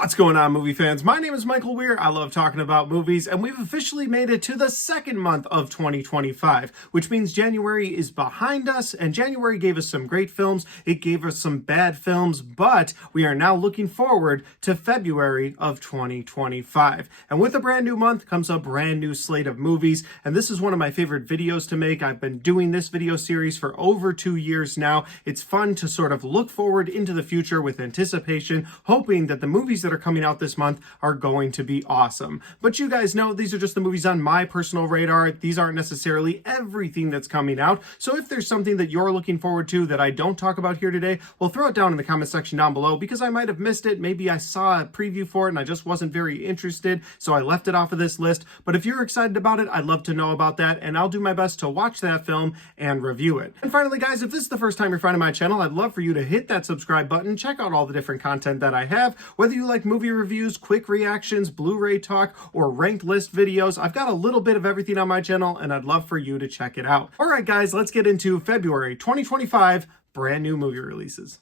What's going on, movie fans? My name is Michael Weer. I love talking about movies, and we've officially made it to the second month of 2025, which means January is behind us, and January gave us some great films. It gave us some bad films, but we are now looking forward to February of 2025. And with a brand new month comes a brand new slate of movies, and this is one of my favorite videos to make. I've been doing this video series for over 2 years now. It's fun to sort of look forward into the future with anticipation, hoping that the movies that are coming out this month are going to be awesome. But you guys know these are just the movies on my personal radar. These aren't necessarily everything that's coming out. So if there's something that you're looking forward to that I don't talk about here today, well, throw it down in the comment section down below, because I might have missed it. Maybe I saw a preview for it and I just wasn't very interested, so I left it off of this list. But if you're excited about it, I'd love to know about that, and I'll do my best to watch that film and review it. And finally, guys, if this is the first time you're finding my channel, I'd love for you to hit that subscribe button, check out all the different content that I have, whether you like movie reviews, quick reactions, Blu-ray talk, or ranked list videos. I've got a little bit of everything on my channel, and I'd love for you to check it out. All right, guys, let's get into February 2025 brand new movie releases.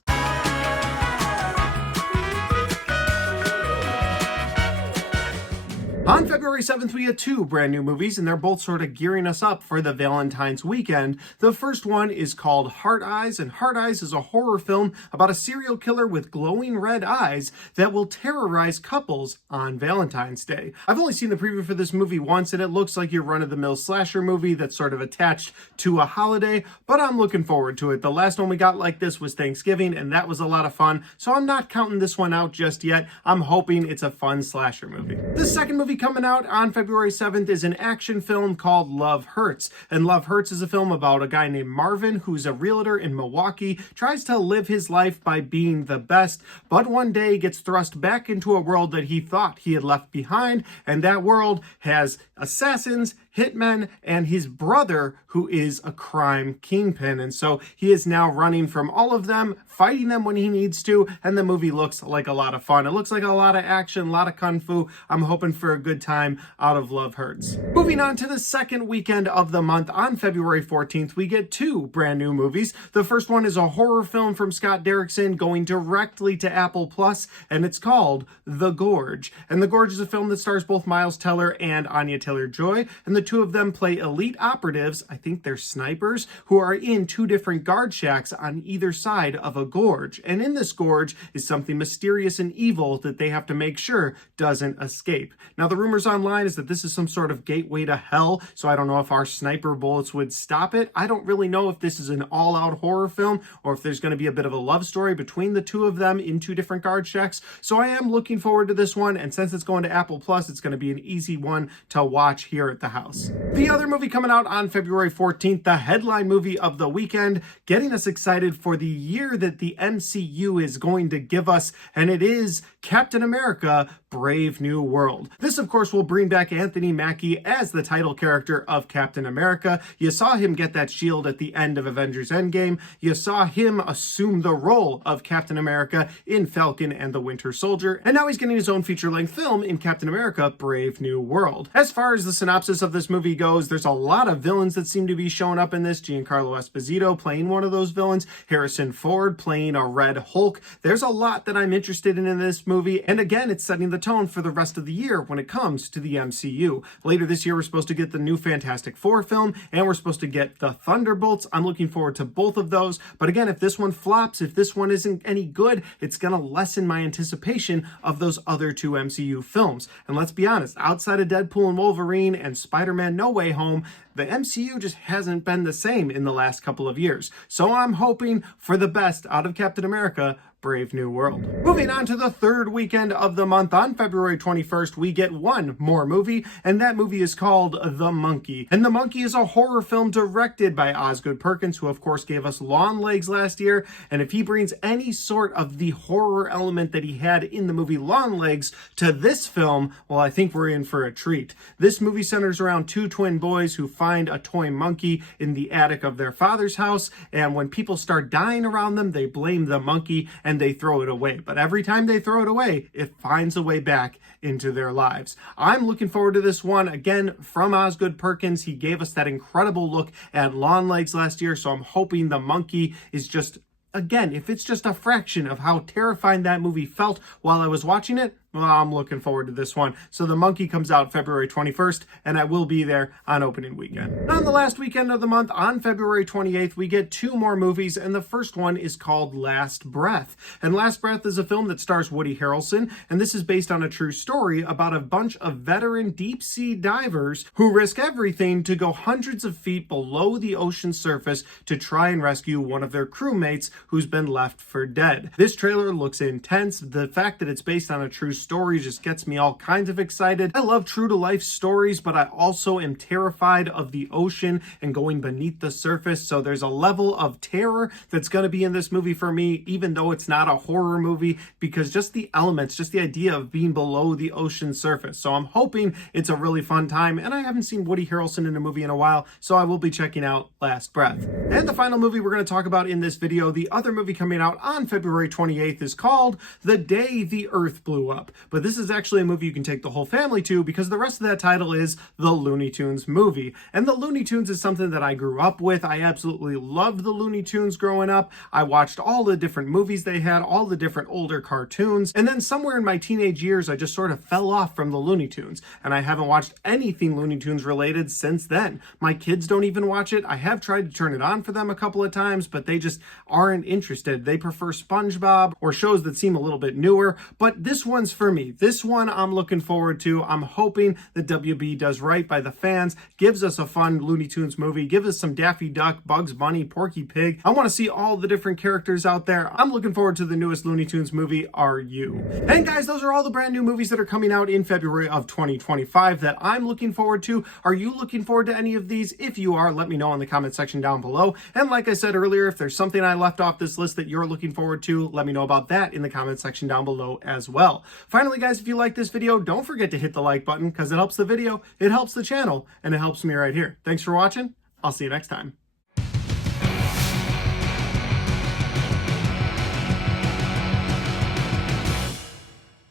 On February 7th, we had 2 brand new movies, and they're both sort of gearing us up for the Valentine's weekend. The first one is called Heart Eyes, and Heart Eyes is a horror film about a serial killer with glowing red eyes that will terrorize couples on Valentine's Day. I've only seen the preview for this movie once, and it looks like your run-of-the-mill slasher movie that's sort of attached to a holiday, but I'm looking forward to it. The last one we got like this was Thanksgiving, and that was a lot of fun, so I'm not counting this one out just yet. I'm hoping it's a fun slasher movie. The second movie coming out on February 7th is an action film called Love Hurts. And Love Hurts is a film about a guy named Marvin, who's a realtor in Milwaukee, tries to live his life by being the best, but one day gets thrust back into a world that he thought he had left behind, and that world has assassins, hitmen, and his brother, who is a crime kingpin. And so he is now running from all of them, fighting them when he needs to, and the movie looks like a lot of fun. It looks like a lot of action, a lot of kung fu. I'm hoping for a good time out of Love Hurts. Moving on to the second weekend of the month, on February 14th, we get 2 brand new movies. The first one is a horror film from Scott Derrickson going directly to Apple Plus, and it's called The Gorge. And The Gorge is a film that stars both Miles Teller and Anya Taylor-Joy, and the two of them play elite operatives, I think they're snipers, who are in 2 different guard shacks on either side of a gorge. And in this gorge is something mysterious and evil that they have to make sure doesn't escape. Now, the rumors online is that this is some sort of gateway to hell, so I don't know if our sniper bullets would stop it. I don't really know if this is an all-out horror film or if there's going to be a bit of a love story between the 2 of them in 2 different guard shacks. So I am looking forward to this one, and since it's going to Apple Plus, it's going to be an easy one to watch here at the house. The other movie coming out on February 14th, the headline movie of the weekend, getting us excited for the year that the MCU is going to give us, and it is Captain America: Brave New World. This, of course, will bring back Anthony Mackie as the title character of Captain America. You saw him get that shield at the end of Avengers Endgame. You saw him assume the role of Captain America in Falcon and the Winter Soldier, and now he's getting his own feature-length film in Captain America: Brave New World. As far as the synopsis of this movie goes, there's a lot of villains that seem to be showing up in this. Giancarlo Esposito playing one of those villains, Harrison Ford playing a Red Hulk. There's a lot that I'm interested in this movie, and again, it's setting the tone for the rest of the year when it comes to the MCU. Later this year, we're supposed to get the new Fantastic Four film, and we're supposed to get the Thunderbolts. I'm looking forward to both of those, but again, if this one flops, if this one isn't any good, it's gonna lessen my anticipation of those other 2 MCU films. And let's be honest, outside of Deadpool and Wolverine and Spider-Man No Way Home, the MCU just hasn't been the same in the last couple of years. So I'm hoping for the best out of Captain America: Brave New World. Moving on to the third weekend of the month, on February 21st, we get 1 more movie, and that movie is called The Monkey. And The Monkey is a horror film directed by Osgood Perkins, who of course gave us Long Legs last year, and if he brings any sort of the horror element that he had in the movie Long Legs to this film, well, I think we're in for a treat. This movie centers around 2 twin boys who find a toy monkey in the attic of their father's house, and when people start dying around them, they blame the monkey and they throw it away. But every time they throw it away, it finds a way back into their lives. I'm looking forward to this one. Again, from Osgood Perkins, he gave us that incredible look at Long Legs last year, so I'm hoping The Monkey is just, again, if it's just a fraction of how terrifying that movie felt while I was watching it, Well, I'm looking forward to this one. So The Monkey comes out February 21st, and I will be there on opening weekend. And on the last weekend of the month, on February 28th, we get two more movies, and the first one is called Last Breath. And Last Breath is a film that stars Woody Harrelson, and this is based on a true story about a bunch of veteran deep-sea divers who risk everything to go hundreds of feet below the ocean surface to try and rescue one of their crewmates who's been left for dead. This trailer looks intense. The fact that it's based on a true story just gets me all kinds of excited. I love true to life stories, but I also am terrified of the ocean and going beneath the surface. So there's a level of terror that's going to be in this movie for me, even though it's not a horror movie, because just the elements, just the idea of being below the ocean surface. So I'm hoping it's a really fun time, and I haven't seen Woody Harrelson in a movie in a while, so I will be checking out Last Breath. And the final movie we're going to talk about in this video, the other movie coming out on February 28th, is called The Day the Earth Blew Up. But this is actually a movie you can take the whole family to, because the rest of that title is The Looney Tunes Movie. And The Looney Tunes is something that I grew up with. I absolutely loved the Looney Tunes growing up. I watched all the different movies they had, all the different older cartoons. And then somewhere in my teenage years, I just sort of fell off from the Looney Tunes. And I haven't watched anything Looney Tunes related since then. My kids don't even watch it. I have tried to turn it on for them a couple of times, but they just aren't interested. They prefer SpongeBob or shows that seem a little bit newer. But this one's for me. This one I'm looking forward to. I'm hoping that WB does right by the fans, gives us a fun Looney Tunes movie, gives us some Daffy Duck, Bugs Bunny, Porky Pig. I want to see all the different characters out there. I'm looking forward to the newest Looney Tunes movie. Are you? And guys, those are all the brand new movies that are coming out in February of 2025 that I'm looking forward to. Are you looking forward to any of these? If you are, let me know in the comment section down below. And like I said earlier, if there's something I left off this list that you're looking forward to, let me know about that in the comment section down below as well. Finally, guys, if you like this video, don't forget to hit the like button, because it helps the video, it helps the channel, and it helps me right here. Thanks for watching. I'll see you next time.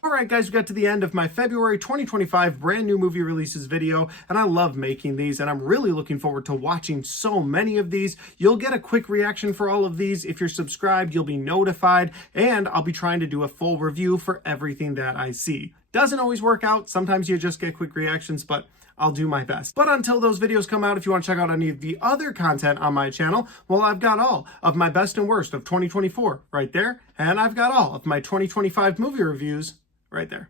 Alright guys, we got to the end of my February 2025 brand new movie releases video, and I love making these, and I'm really looking forward to watching so many of these. You'll get a quick reaction for all of these. If you're subscribed, you'll be notified, and I'll be trying to do a full review for everything that I see. Doesn't always work out. Sometimes you just get quick reactions, but I'll do my best. But until those videos come out, if you want to check out any of the other content on my channel, well, I've got all of my best and worst of 2024 right there, and I've got all of my 2025 movie reviews right there.